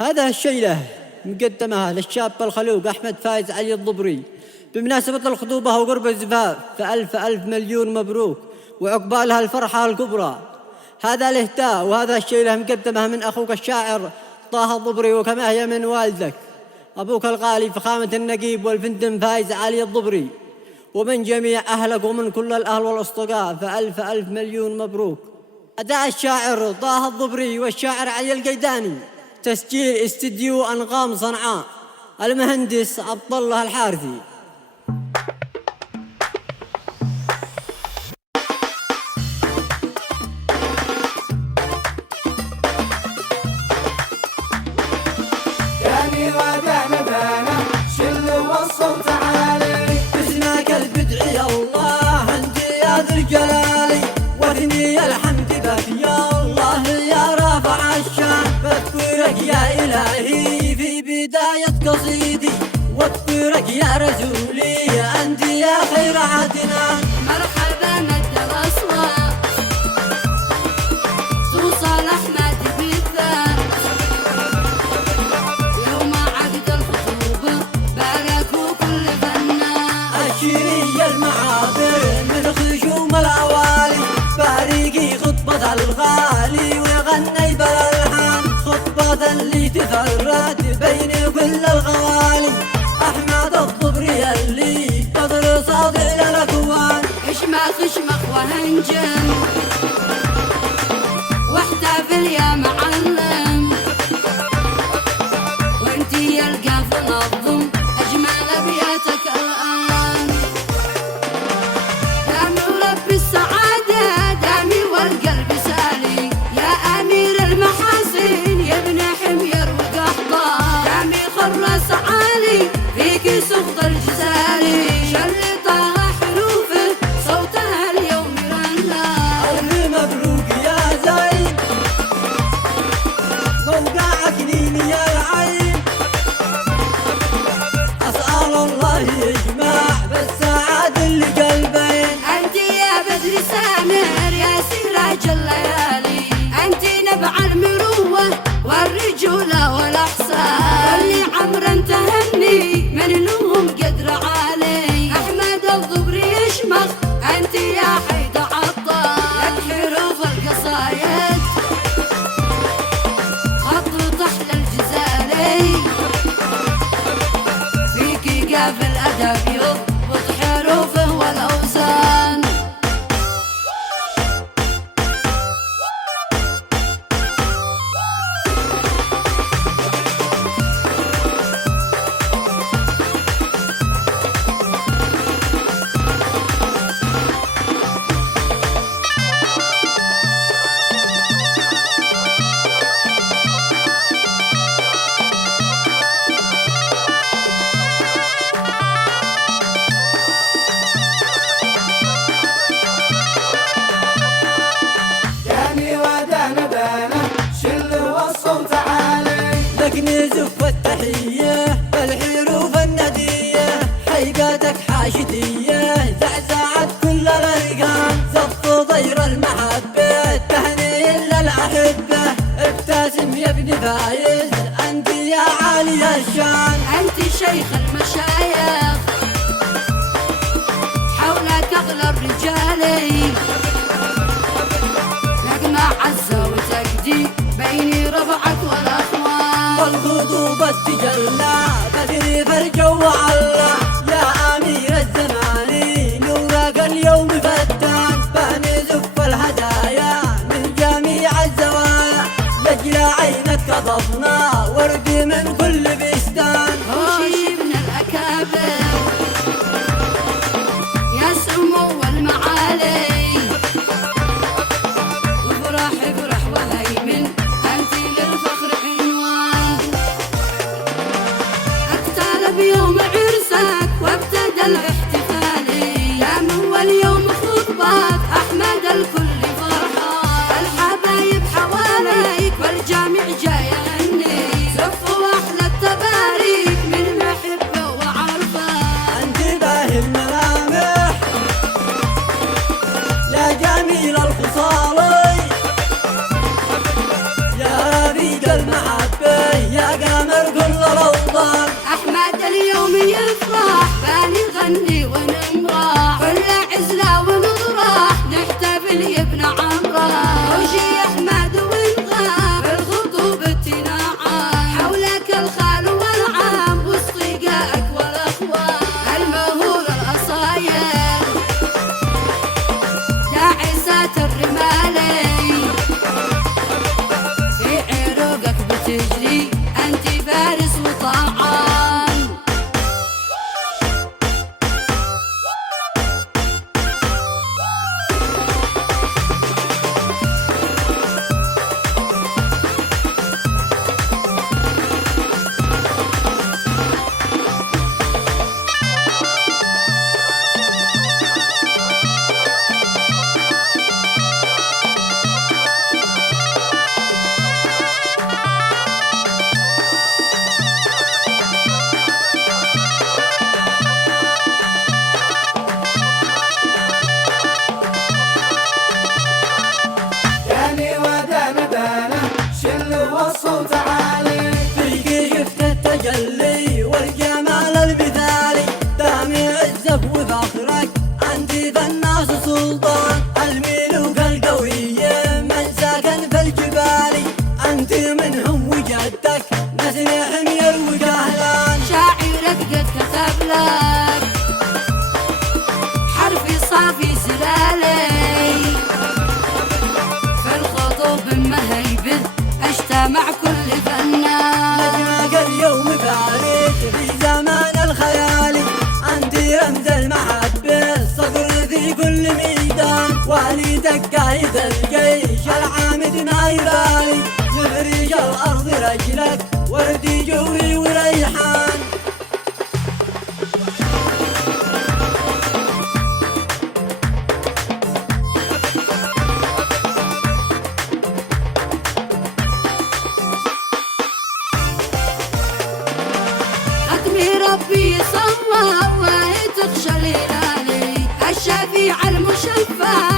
هذا الشيلة مقدمة للشاب الخلوق أحمد فايز علي الضبري بمناسبة الخطوبة وقرب الزفاف، فألف ألف مليون مبروك وعقبالها الفرحة الكبرى. هذا الإهداء وهذا الشيلة مقدمة من أخوك الشاعر طه الضبري، وكما هي من والدك أبوك الغالي فخامة النقيب والفندم فايز علي الضبري، ومن جميع أهلك ومن كل الأهل والأصدقاء، فألف ألف مليون مبروك. أداء الشاعر طه الضبري والشاعر علي القيداني، تسجيل استديو أنغام صنعاء، المهندس عبد الله الحارثي. داني ودانا دانا شل والصوت عالي، باسمك البدع يا الله عندي يا ذي الجلال، وثني الحمد بك يا الله يا رافع الشان، بذكرك يا إلهي في بداية قصيدي، واذكرك يا رسولي أنت يا خير عدنان. مرحبا مد الأصوات توصل أحمد بالذات، يوم عقد الخطوبة باركوا كل فنان. أشيري المعابر من خشوم الأوالي، باريقي خطبة الغالي وغني بالألحان، خطبة اللي تفرد بين كل الغوالي، أحمد الضبري اللي قدر صادع للأكوان. اشمخ وهنجم واحتفل يا معلم، وانتي يلقى نظم أجمل أبياتك الآن. دامي ورب السعادة دامي والقلب سالي، يا أمير المحاسن يا ابن حمير وقحطان، دامي خرس عالي فيك سخط الجزالي، شلطها حروفه صوتها اليوم يرنى. ألف مبروك يا زين موقعك لين يا العين، أسأل الله يجمع بالسعادة اللي قلبين. أنت يا بدر سامر يا سراج الليالي، أنت نبع المروة والرجولة والأحسان، اللي عمرا تهني من لهم قدر عالي. أحمد الضبري يشمخ أنت يا حيد عطار، لك حروف القصايد خط طحل الجزالي، فيك قاف الأدب يضبط حروفه والأوزان. داني ودانا دانا شل والصوت عالي، لك نزف التحية بالحروف الندية، حيقاتك حاشدية زعزعت كل الأرقام، زف ضير المحبة تهني للأحبة، ابتسم يا ابن فايز أنت يا عالي الشان. أنت شيخ المشايخ حولك أغلى الرجال، نجمة عزة وتجدي بين ربعك والأخوان. والخطوبة تجلى بدري فالجو على، يا أمير الزمان نورك اليوم فتان، فنزف الهدايا من جميع الزوايا، لجل عينك قطفنا ورد من كل بستان. هوشي ابن الأكابر يا سمو والمعالي، افرح وهيمن أنت للفخر عنوان. اقترب يوم عرسك وابتدى الاحتفال، يا من واليوم خطبات أحمد الكل فرحان، الحبايب حواليك والجامع جاي يغني، زفوا أحلى التبارك علي يا قمر كل الأوطان. أحمد اليوم يفرح باني نغني ونمرح كل عزلة ونطرح نحتفل يا ابن عمره وجي أحمد ونغاب بالخطوبة نعم حولك الخال والعام واصدقائك والأخوان المهور الأصايل داعسات الرمالي في عروقك بتجري أنت فارس وطاعان. يعني ودانا دانا شل والصوت عالي فيك شفت التجلي والجمال المثالي دامي عزك وفخرك عندي ذا الناس سلطان الملوك القوية من ساكن في الجبال أنت منهم وجدك نسل حمير وجهلان. شاعرك قد كتب لك حرفي صافي زلالي في الخطوب مهيبة اجتمع كل فنان. نجمك اليوم بارد في زمان الخيال أنت رمز المحبة الصقر في كل ميدان والدك قايد الجيش العامد ما يبالي يفرج الأرض رجلك وردي جوي وريحان. ختمي ربي صلى الله تخشى الهلالي الشفيع المشفع